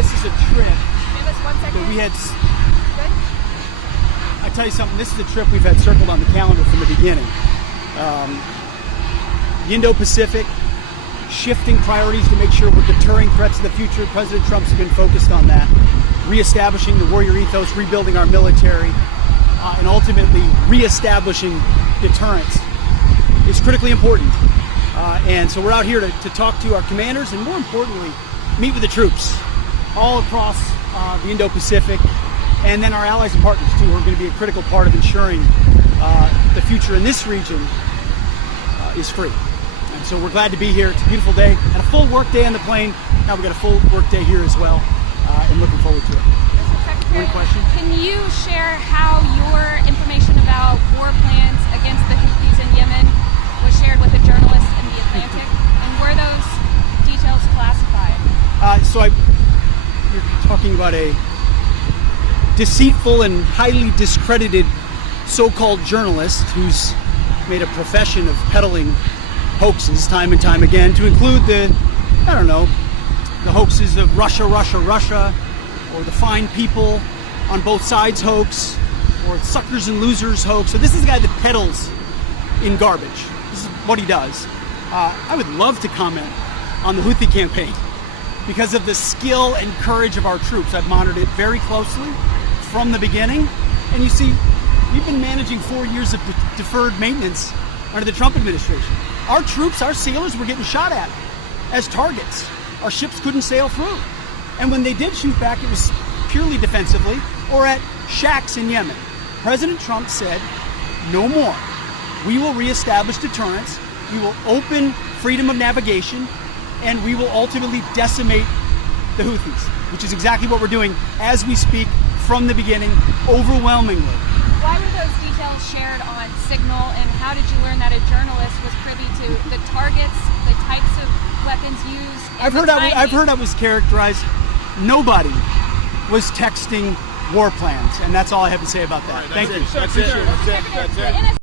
this is a trip. Give us 1 second. We had. Good. I tell you something. This is a trip we've had circled on the calendar from the beginning. The Indo-Pacific, shifting priorities to make sure we're deterring threats in the future. President Trump's been focused on that, reestablishing the warrior ethos, rebuilding our military, and ultimately reestablishing deterrence is critically important. And so we're out here to talk to our commanders and, more importantly, meet with the troops all across the Indo-Pacific, and then our allies and partners, too, who are going to be a critical part of ensuring the future in this region is free. And so we're glad to be here. It's a beautiful day. Had a full work day on the plane. Now we've got a full work day here as well, and looking forward to it. Mr. Secretary, one question? Can you share how your information about war plans against the Houthis in Yemen was shared with a journalist in the Atlantic, and were those details classified? You're talking about a deceitful and highly discredited so-called journalist who's made a profession of peddling hoaxes time and time again, to include the hoaxes of Russia, or the fine people on both sides hoax, or suckers and losers hoax. So this is a guy that peddles in garbage. This is what he does. I would love to comment on the Houthi campaign because of the skill and courage of our troops. I've monitored it very closely from the beginning. And you see, we've been managing 4 years of deferred maintenance under the Trump administration. Our troops, our sailors were getting shot at as targets. Our ships couldn't sail through. And when they did shoot back, it was purely defensively or at shacks in Yemen. President Trump said, no more. We will reestablish deterrence. We will open freedom of navigation, and we will ultimately decimate the Houthis, which is exactly what we're doing as we speak from the beginning, overwhelmingly. Why were those details shared on Signal, and how did you learn that a journalist was privy to the targets, the types of weapons used? I've heard I was characterized. Nobody was texting war plans, and that's all I have to say about that. Thank you. That's it.